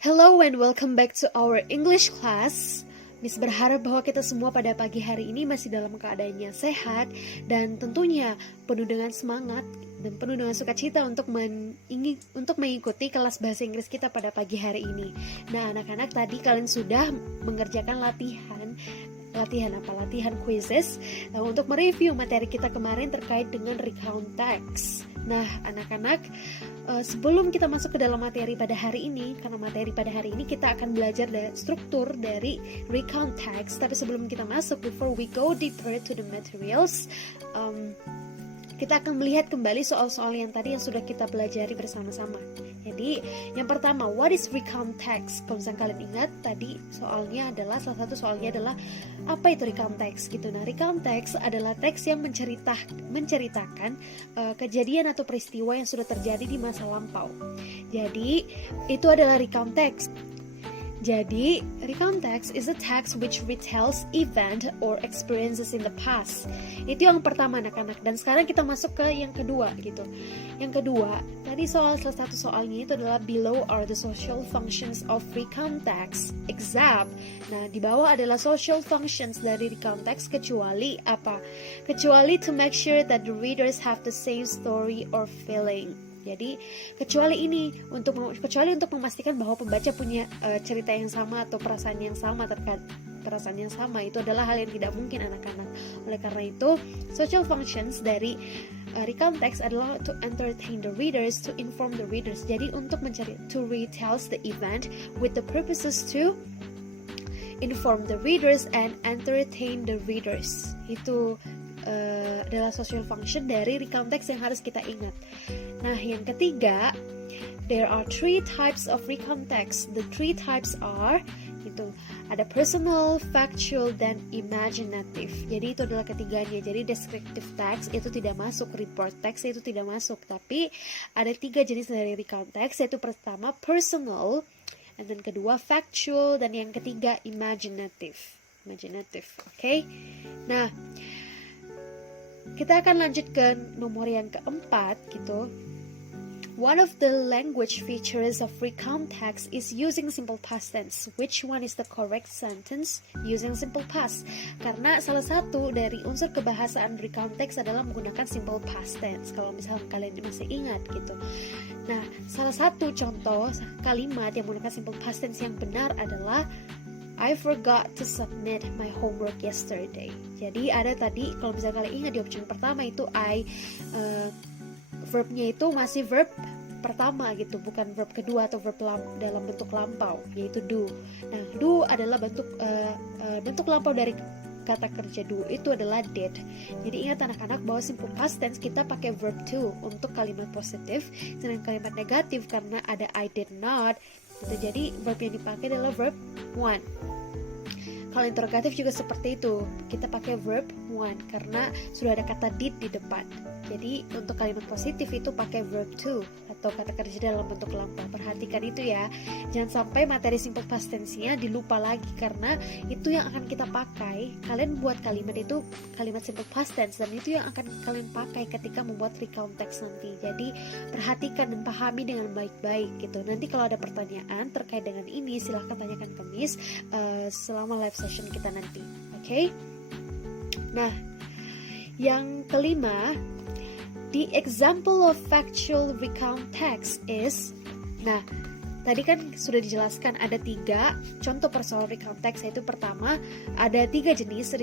Hello and welcome back to our English class. Miss berharap bahwa kita semua pada pagi hari ini masih dalam keadaan yang sehat dan tentunya penuh dengan semangat dan penuh dengan sukacita untuk mengikuti kelas bahasa Inggris kita pada pagi hari ini. Nah, anak-anak, tadi kalian sudah mengerjakan latihan quizzes untuk mereview materi kita kemarin terkait dengan recount text. Nah, anak-anak, sebelum kita masuk ke dalam materi pada hari ini, karena materi pada hari ini kita akan belajar struktur dari recount text. Tapi sebelum kita masuk, before we go deeper to the materials, kita akan melihat kembali soal-soal yang tadi yang sudah kita pelajari bersama-sama. Jadi, yang pertama, what is recount text? Kalau misalnya kalian ingat, tadi salah satu soalnya adalah apa itu recount text gitu. Nah, recount text adalah teks yang menceritakan kejadian atau peristiwa yang sudah terjadi di masa lampau. Jadi, itu adalah recount text. Jadi, recount text is a text which retells event or experiences in the past. Itu yang pertama, anak-anak. Dan sekarang kita masuk ke yang kedua gitu. Yang kedua, tadi salah satu soalnya itu adalah below are the social functions of recount text except. Nah, di bawah adalah social functions dari recount text kecuali apa? Kecuali to make sure that the readers have the same story or feeling. Jadi kecuali untuk memastikan bahwa pembaca punya cerita yang sama atau perasaan yang sama terkait perasaan yang sama. Itu adalah hal yang tidak mungkin, anak-anak. Oleh karena itu, social functions dari recount text adalah to entertain the readers, to inform the readers. Jadi untuk to retells the event with the purposes to inform the readers and entertain the readers. Itu adalah social function dari recount text yang harus kita ingat. Nah, yang ketiga, there are 3 types of recount text. The 3 types are ada personal, factual, dan imaginative. Jadi itu adalah ketiganya. Jadi descriptive text itu tidak masuk, report text itu tidak masuk. Tapi ada 3 jenis dari recount text, yaitu pertama personal, dan kedua factual, dan yang ketiga imaginative. Oke? Nah, kita akan lanjut ke nomor yang keempat gitu. One of the language features of recount text is using simple past tense. Which one is the correct sentence using simple past? Karena salah satu dari unsur kebahasaan recount text adalah menggunakan simple past tense. Kalau misalnya kalian masih ingat gitu. Nah, salah satu contoh kalimat yang menggunakan simple past tense yang benar adalah I forgot to submit my homework yesterday. Jadi ada tadi, kalau misalnya kalian ingat di option pertama itu verbnya itu masih verb pertama gitu, bukan verb kedua atau verb dalam bentuk lampau, yaitu do. Nah, do adalah bentuk lampau dari kata kerja do, itu adalah did. Jadi ingat anak-anak bahwa simple past tense kita pakai verb to untuk kalimat positif, sedangkan kalimat negatif karena ada I did not gitu. Jadi verb yang dipakai adalah verb one. Kalau interrogatif juga seperti itu, kita pakai verb one karena sudah ada kata did di depan. Jadi untuk kalimat positif itu pakai verb to atau kata kerja dalam bentuk lampau. Perhatikan itu ya, jangan sampai materi simple past tense-nya dilupa lagi karena itu yang akan kita pakai. Kalian buat kalimat itu kalimat simple past tense dan itu yang akan kalian pakai ketika membuat recount text nanti. Jadi perhatikan dan pahami dengan baik-baik gitu. Nanti kalau ada pertanyaan terkait dengan ini, silahkan tanyakan ke Miss selama live session kita nanti. Oke? Nah, yang kelima, the example of factual recount text is, nah tadi kan sudah dijelaskan ada 3 contoh personal recount text, yaitu pertama ada 3 jenis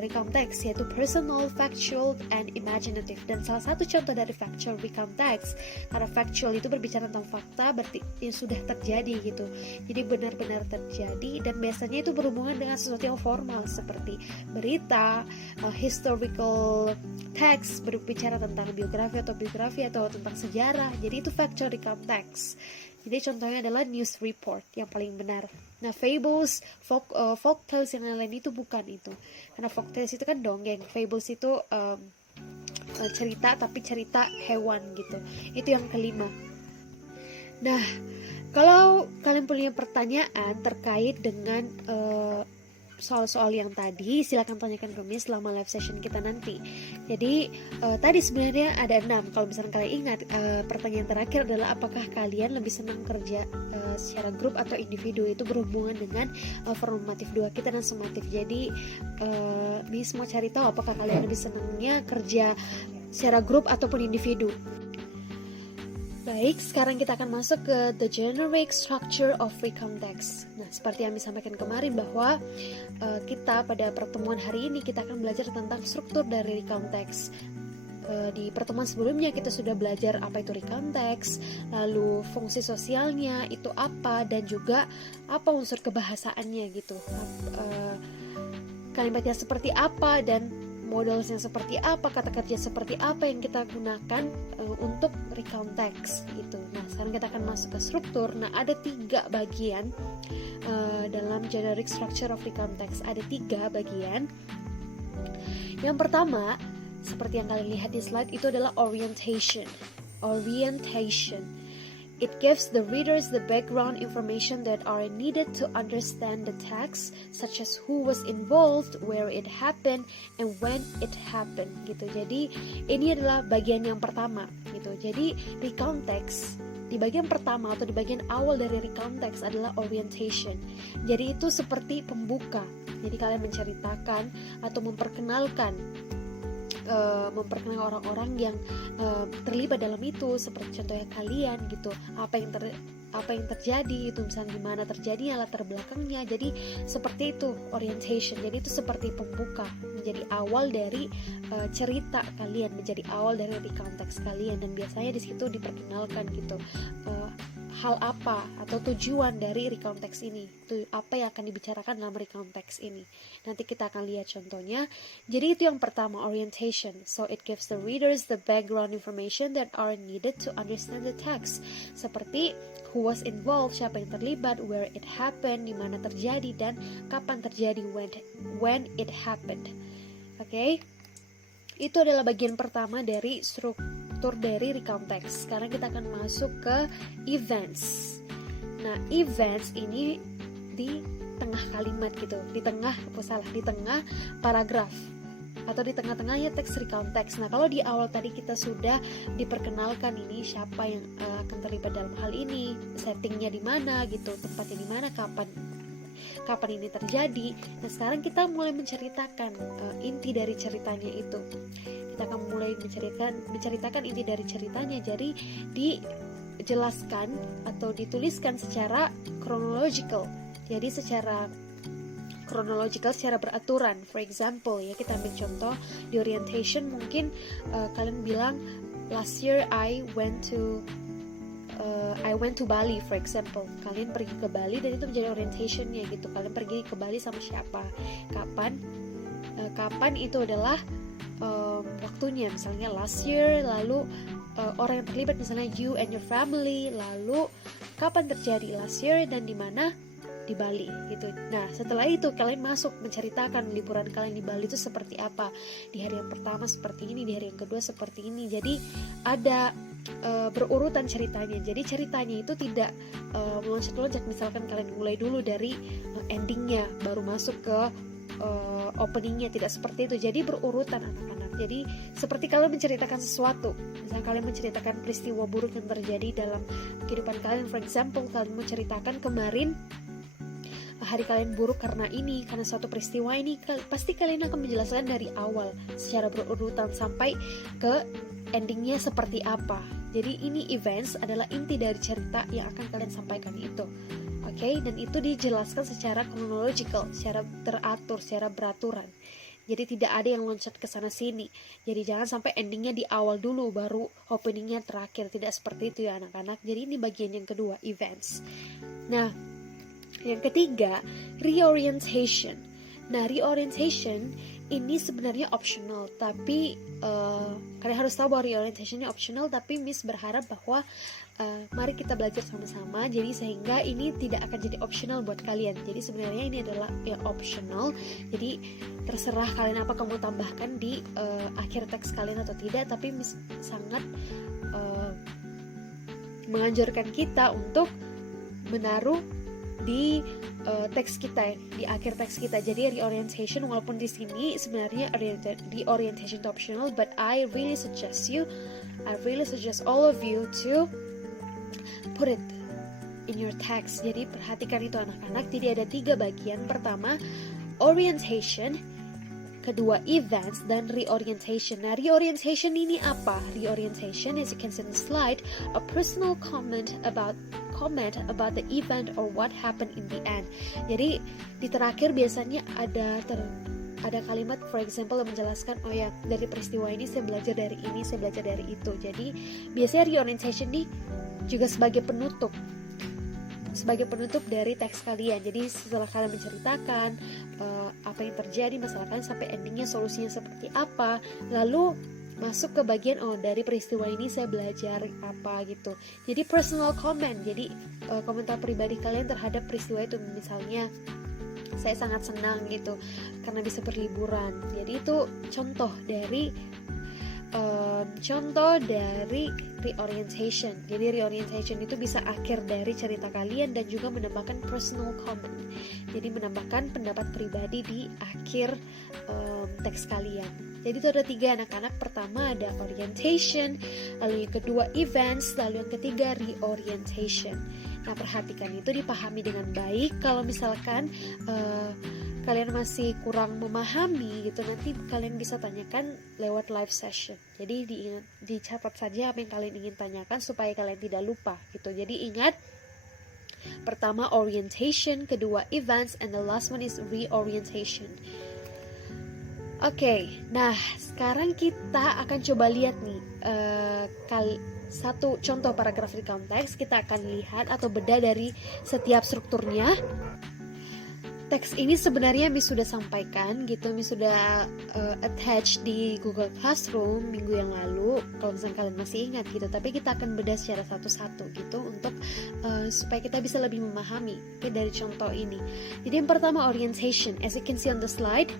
recount text, yaitu personal, factual, and imaginative. Dan salah satu contoh dari factual recount text, karena factual itu berbicara tentang fakta, berarti yang sudah terjadi gitu, jadi benar-benar terjadi dan biasanya itu berhubungan dengan sesuatu yang formal seperti berita, historical text berbicara tentang biografi atau tentang sejarah. Jadi itu factual recount text. Jadi contohnya adalah news report yang paling benar. Nah, fables, folk tales yang lain itu bukan itu. Karena folk tales itu kan dongeng, fables itu cerita tapi cerita hewan gitu. Itu yang kelima. Nah, kalau kalian punya pertanyaan terkait dengan soal-soal yang tadi, silakan tanyakan ke Miss selama live session kita nanti. Jadi tadi sebenarnya ada 6. Kalau misalnya kalian ingat, pertanyaan terakhir adalah apakah kalian lebih senang kerja secara grup atau individu. Itu berhubungan dengan formatif 2 kita dan sumatif. Jadi Miss mau cari tahu apakah kalian lebih senangnya kerja secara grup ataupun individu. Baik, sekarang kita akan masuk ke the generic structure of recount text. Nah, seperti yang disampaikan kemarin bahwa kita pada pertemuan hari ini kita akan belajar tentang struktur dari recount text. Di pertemuan sebelumnya kita sudah belajar apa itu recount text, lalu fungsi sosialnya itu apa, dan juga apa unsur kebahasaannya gitu. Kalimatnya seperti apa dan modalnya seperti apa, kata kerja seperti apa yang kita gunakan untuk recount text gitu. Nah, sekarang kita akan masuk ke struktur. Nah, ada 3 bagian dalam generic structure of recount text. Ada 3 bagian. Yang pertama, seperti yang kalian lihat di slide, itu adalah orientation. It gives the readers the background information that are needed to understand the text, such as who was involved, where it happened, and when it happened. Gitu. Jadi ini adalah bagian yang pertama. Gitu. Jadi recount text di bagian pertama atau di bagian awal dari recount text adalah orientation. Jadi itu seperti pembuka. Jadi kalian menceritakan atau memperkenalkan orang-orang yang terlibat dalam itu, seperti contohnya kalian gitu, apa yang terjadi itu, misalnya gimana terjadinya, latar belakangnya. Jadi seperti itu orientation. Jadi itu seperti pembuka, menjadi awal dari cerita kalian, menjadi awal dari recount text kalian, dan biasanya di situ diperkenalkan gitu hal apa atau tujuan dari recount text ini, apa yang akan dibicarakan dalam recount text ini. Nanti kita akan lihat contohnya. Jadi itu yang pertama, orientation. So it gives the readers the background information that are needed to understand the text. Seperti who was involved, siapa yang terlibat, where it happened, di mana terjadi, dan kapan terjadi, when it happened. Oke. Itu adalah bagian pertama dari struktur dari recount text. Sekarang kita akan masuk ke events. Nah, events ini di tengah kalimat gitu, di tengah paragraf atau di tengah-tengahnya teks recount text. Nah, kalau di awal tadi kita sudah diperkenalkan ini siapa yang akan terlibat dalam hal ini, settingnya di mana gitu, tempatnya di mana, kapan ini terjadi. Nah, sekarang kita mulai menceritakan inti dari ceritanya itu. Kita akan mulai menceritakan inti dari ceritanya. Jadi dijelaskan atau dituliskan secara chronological. Jadi secara chronological, secara beraturan. For example ya, kita ambil contoh di orientation, mungkin kalian bilang last year I went to Bali, for example. Kalian pergi ke Bali dan itu menjadi orientationnya gitu. Kalian pergi ke Bali sama siapa? Kapan itu adalah waktunya, misalnya last year. Lalu orang yang terlibat misalnya you and your family. Lalu kapan terjadi last year dan di mana? Di Bali gitu. Nah, setelah itu kalian masuk menceritakan liburan kalian di Bali itu seperti apa. Di hari yang pertama seperti ini, di hari yang kedua seperti ini. Jadi ada berurutan ceritanya. Jadi ceritanya itu tidak melonjak-lonjak. Misalkan kalian mulai dulu dari endingnya baru masuk ke openingnya, tidak seperti itu. Jadi berurutan anak-anak. Jadi seperti kalian menceritakan sesuatu. Misalnya kalian menceritakan peristiwa buruk yang terjadi dalam kehidupan kalian. For example, kalian menceritakan kemarin hari kalian buruk karena suatu peristiwa ini, pasti kalian akan menjelaskan dari awal secara berurutan sampai ke endingnya seperti apa. Jadi ini events adalah inti dari cerita yang akan kalian sampaikan itu. Oke, dan itu dijelaskan secara chronological, secara teratur, secara beraturan. Jadi tidak ada yang loncat ke sana sini. Jadi jangan sampai endingnya di awal dulu baru openingnya terakhir. Tidak seperti itu ya anak-anak. Jadi ini bagian yang kedua, events. Nah, yang ketiga, reorientation. Nah, reorientation ini sebenarnya optional, tapi kalian harus tahu bahwa reorientation ini optional, tapi Miss berharap bahwa mari kita belajar sama-sama, jadi sehingga ini tidak akan jadi optional buat kalian. Jadi sebenarnya ini adalah optional, jadi terserah kalian apa kamu tambahkan di akhir teks kalian atau tidak, tapi Miss sangat menganjurkan kita untuk menaruh di teks kita, di akhir teks kita. Jadi reorientation, walaupun di sini sebenarnya reorientation itu optional, but I really suggest all of you to put it in your text. Jadi perhatikan itu anak-anak. Jadi ada 3 bagian. Pertama, orientation, kedua events, dan reorientation. Nah, reorientation ini apa? Reorientation, as you can see in the slide, a personal comment about the event or what happened in the end. Jadi di terakhir biasanya ada kalimat, for example, yang menjelaskan, oh ya, dari peristiwa ini saya belajar dari ini, saya belajar dari itu. Jadi biasanya reorientation ini juga sebagai penutup dari teks kalian. Jadi setelah kalian menceritakan apa yang terjadi, masalah kalian sampai endingnya, solusinya seperti apa, lalu masuk ke bagian dari peristiwa ini saya belajar apa gitu. Jadi personal comment, jadi komentar pribadi kalian terhadap peristiwa itu. Misalnya, saya sangat senang gitu karena bisa berliburan. Jadi itu contoh dari reorientation. Jadi reorientation itu bisa akhir dari cerita kalian dan juga menambahkan personal comment. Jadi menambahkan pendapat pribadi di akhir teks kalian. Jadi itu ada 3 anak-anak. Pertama ada orientation, lalu yang kedua events, lalu yang ketiga reorientation. Nah, perhatikan itu, dipahami dengan baik. Kalau misalkan kalian masih kurang memahami gitu, nanti kalian bisa tanyakan lewat live session. Jadi dicatat saja apa yang kalian ingin tanyakan supaya kalian tidak lupa gitu. Jadi ingat, pertama orientation, kedua events, and the last one is reorientation. Oke, nah sekarang kita akan coba lihat nih satu contoh paragraf recount text. Kita akan lihat atau bedah dari setiap strukturnya. Teks ini sebenarnya Miss sudah sampaikan gitu, Miss sudah attach di Google Classroom minggu yang lalu, kalau misalnya kalian masih ingat gitu. Tapi kita akan bedah secara satu-satu gitu untuk supaya kita bisa lebih memahami dari contoh ini. Jadi yang pertama orientation, as you can see on the slide.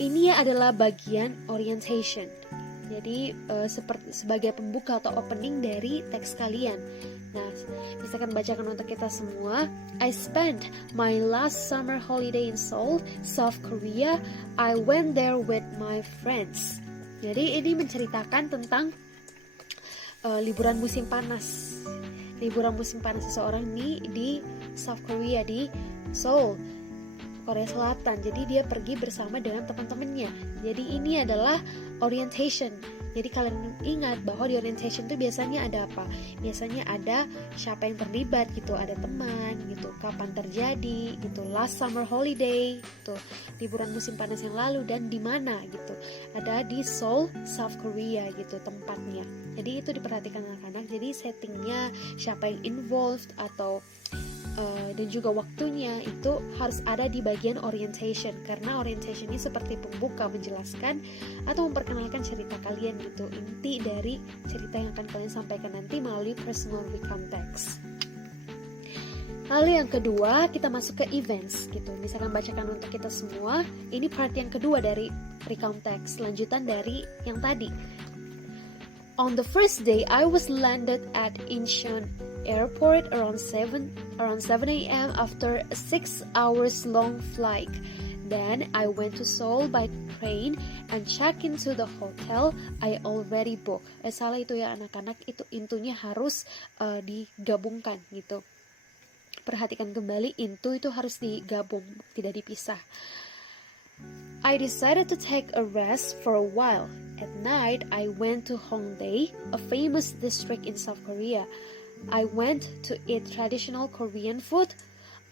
Ini adalah bagian orientation. Jadi sebagai pembuka atau opening dari teks kalian. Nah, bisa kan bacakan untuk kita semua. I spent my last summer holiday in Seoul, South Korea. I went there with my friends. Jadi ini menceritakan tentang liburan musim panas. Liburan musim panas seseorang di South Korea, di Seoul, Korea Selatan. Jadi dia pergi bersama dengan teman-temannya. Jadi ini adalah orientation. Jadi kalian ingat bahwa di orientation itu biasanya ada apa? Biasanya ada siapa yang terlibat gitu, ada teman gitu, kapan terjadi gitu, last summer holiday gitu, liburan musim panas yang lalu, dan di mana gitu. Ada di Seoul, South Korea gitu tempatnya. Jadi itu diperhatikan anak-anak. Jadi settingnya, siapa yang involved atau dan juga waktunya itu harus ada di bagian orientation, karena orientation ini seperti pembuka, menjelaskan atau memperkenalkan cerita kalian gitu, inti dari cerita yang akan kalian sampaikan nanti melalui personal recount text. Lalu yang kedua, kita masuk ke events gitu. Misalkan bacakan untuk kita semua. Ini part yang kedua dari recount text, lanjutan dari yang tadi. On the first day, I was landed at Incheon Airport around 7 a.m. after a 6 hours long flight. Then I went to Seoul by train and check into the hotel I already booked. Salah itu ya anak-anak, itu intunya harus digabungkan gitu. Perhatikan kembali, itu harus digabung, tidak dipisah. I decided to take a rest for a while. At night, I went to Hongdae, a famous district in South Korea. I went to eat traditional Korean food.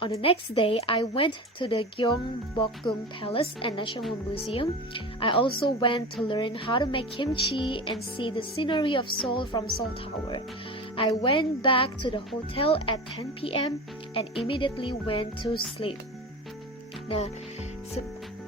On the next day, I went to the Gyeongbokgung Palace and National Museum. I also went to learn how to make kimchi and see the scenery of Seoul from Seoul Tower. I went back to the hotel at 10 p.m. and immediately went to sleep. Nah,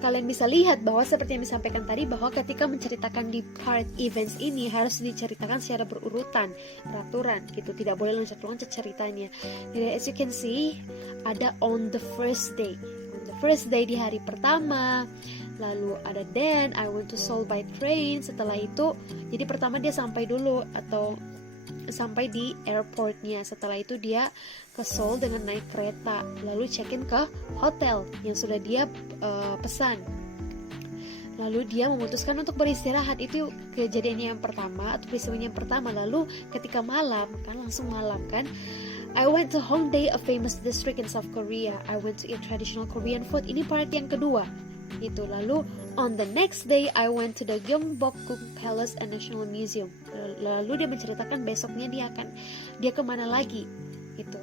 kalian bisa lihat bahwa seperti yang disampaikan tadi, bahwa ketika menceritakan di part events ini harus diceritakan secara berurutan, peraturan gitu, tidak boleh loncat-loncat ceritanya. Jadi as you can see, ada on the first day. On the first day di hari pertama, lalu ada then I went to Seoul by train. Setelah itu, jadi pertama dia sampai dulu atau sampai di airportnya. Setelah itu dia ke Seoul dengan naik kereta, lalu check-in ke hotel yang sudah dia pesan. Lalu dia memutuskan untuk beristirahat. Itu kejadiannya yang pertama atau peristiwanya yang pertama. Lalu ketika malam kan, langsung malam kan, I went to Hongdae, a famous district in South Korea. I went to eat traditional Korean food. Ini part yang kedua. Itu. Lalu on the next day I went to the Gyeongbokgung Palace and National Museum. Lalu dia menceritakan besoknya dia kemana lagi gitu.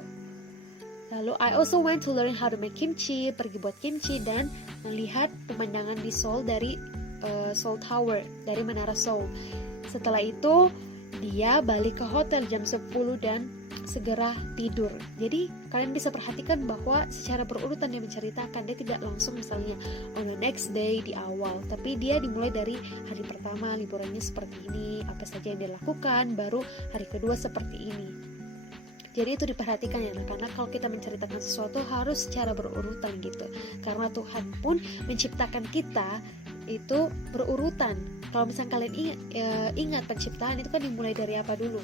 Lalu I also went to learn how to make kimchi, pergi buat kimchi dan melihat pemandangan di Seoul dari Seoul Tower, dari Menara Seoul. Setelah itu dia balik ke hotel jam 10 dan segera tidur. Jadi kalian bisa perhatikan bahwa secara berurutan dia menceritakan, dia tidak langsung misalnya on the next day di awal, tapi dia dimulai dari hari pertama liburannya seperti ini, apa saja yang dia lakukan, baru hari kedua seperti ini. Jadi itu diperhatikan ya, karena kalau kita menceritakan sesuatu harus secara berurutan gitu, karena Tuhan pun menciptakan kita itu berurutan. Kalau misalnya kalian ingat penciptaan itu kan dimulai dari apa dulu?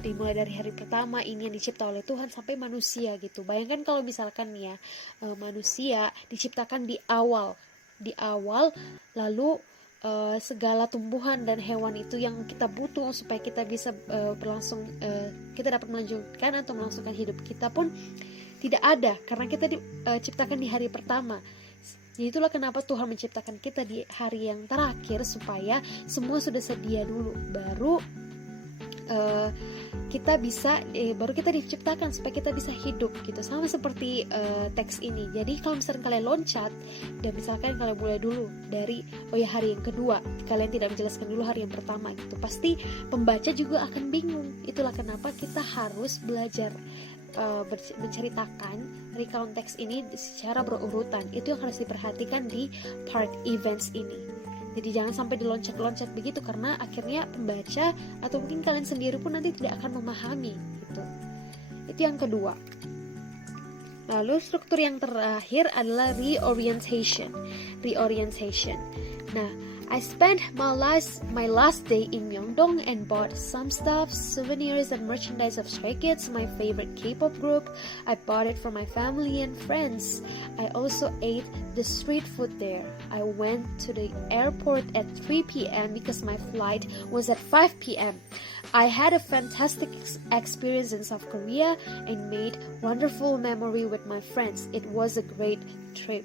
Dimulai dari hari pertama ini yang dicipta oleh Tuhan sampai manusia gitu. Bayangkan kalau misalkan ya manusia diciptakan di awal lalu segala tumbuhan dan hewan itu yang kita butuh supaya kita bisa kita dapat melanjutkan atau melangsungkan hidup kita pun tidak ada, karena kita diciptakan di hari pertama. Jadi itulah kenapa Tuhan menciptakan kita di hari yang terakhir, supaya semua sudah sedia dulu, baru kita diciptakan supaya kita bisa hidup gitu. Sama seperti teks ini. Jadi kalau misalkan kalian loncat dan misalkan kalian mulai dulu dari hari yang kedua, kalian tidak menjelaskan dulu hari yang pertama gitu, pasti pembaca juga akan bingung. Itulah kenapa kita harus belajar menceritakan recount teks ini secara berurutan. Itu yang harus diperhatikan di part events ini. Jadi jangan sampai diloncat-loncat begitu, karena akhirnya pembaca atau mungkin kalian sendiri pun nanti tidak akan memahami gitu. Itu yang kedua. Lalu struktur yang terakhir adalah reorientation. Nah, I spent my last day in Myeongdong and bought some stuff, souvenirs and merchandise of Stray Kids, my favorite K-pop group. I bought it for my family and friends. I also ate the street food there. I went to the airport at 3 p.m. because my flight was at 5 p.m. I had a fantastic experience in South Korea and made wonderful memory with my friends. It was a great trip.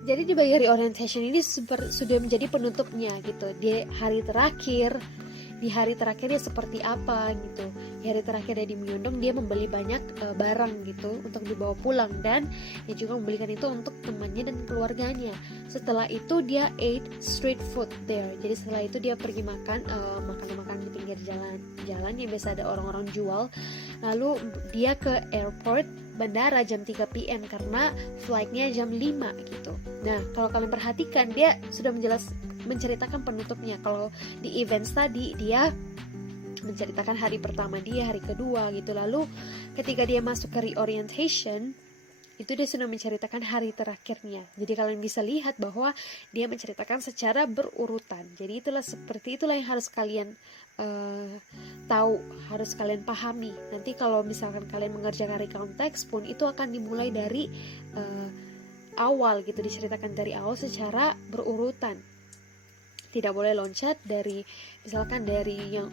Jadi di bagian reorientation ini sudah menjadi penutupnya gitu. Di hari terakhir dia seperti apa gitu. Di hari terakhir dia di Myeongdong, dia membeli banyak barang gitu untuk dibawa pulang, dan dia juga membelikan itu untuk temannya dan keluarganya. Setelah itu dia ate street food there. Jadi setelah itu dia pergi makan makanan-makanan di pinggir jalan yang biasa ada orang-orang jual. Lalu dia ke airport, bandara jam 3 PM karena flightnya jam 5 gitu. Nah, kalau kalian perhatikan dia sudah menceritakan penutupnya. Kalau di events tadi dia menceritakan hari pertama dia, hari kedua gitu. Lalu ketika dia masuk ke reorientation, itu dia sudah menceritakan hari terakhirnya. Jadi kalian bisa lihat bahwa dia menceritakan secara berurutan. Jadi seperti itulah yang harus kalian tahu, harus kalian pahami. Nanti kalau misalkan kalian mengerjakan recount text pun itu akan dimulai dari awal gitu, diceritakan dari awal secara berurutan. Tidak boleh loncat dari yang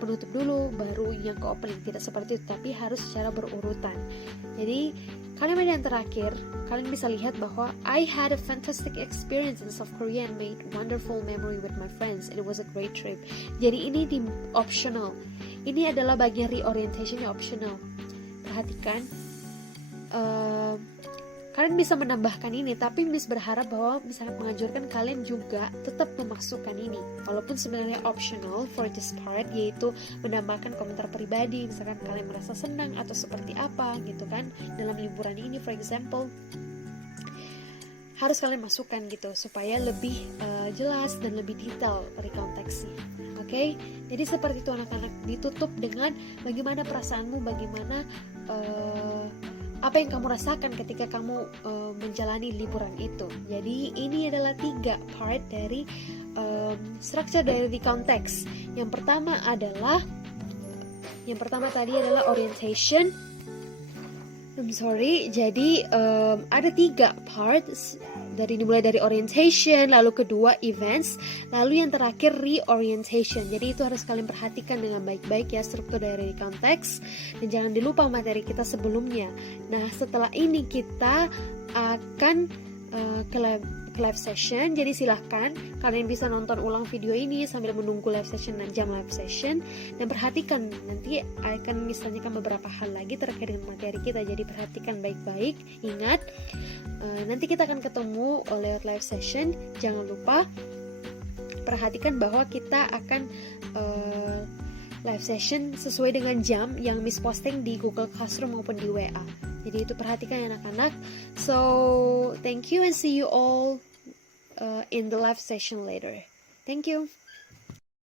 penutup dulu baru yang ke opening, tidak seperti itu, tapi harus secara berurutan. Jadi kalimat yang terakhir kalian bisa lihat bahwa I had a fantastic experience in South Korea and made wonderful memory with my friends. It was a great trip. Jadi ini di optional. Ini adalah bagian reorientationnya optional. Perhatikan, kalian bisa menambahkan ini, tapi Miss berharap bahwa misalnya menganjurkan kalian juga tetap memasukkan ini, walaupun sebenarnya optional for this part, yaitu menambahkan komentar pribadi, misalkan kalian merasa senang atau seperti apa gitu kan dalam liburan ini, for example, harus kalian masukkan gitu supaya lebih jelas dan lebih detail recount text-nya. Oke? Jadi seperti itu anak-anak, ditutup dengan bagaimana perasaanmu, bagaimana apa yang kamu rasakan ketika kamu menjalani liburan itu. Jadi ini adalah 3 part dari structure dari recount text. Yang pertama adalah Yang pertama tadi adalah orientation. Jadi ada 3 parts. Dimulai dari orientation, lalu kedua events, lalu yang terakhir reorientation. Jadi itu harus kalian perhatikan dengan baik-baik ya struktur dari recount text, dan jangan dilupa materi kita sebelumnya. Nah, setelah ini kita akan ke live session. Jadi silahkan kalian bisa nonton ulang video ini sambil menunggu live session dan jam live session, dan perhatikan nanti akan misalnya beberapa hal lagi terkait dengan materi kita. Jadi perhatikan baik-baik. Ingat, nanti kita akan ketemu lewat live session. Jangan lupa perhatikan bahwa kita akan live session sesuai dengan jam yang Miss posting di Google Classroom maupun di WA. Jadi itu perhatikan ya anak-anak. So, thank you and see you all in the live session later. Thank you.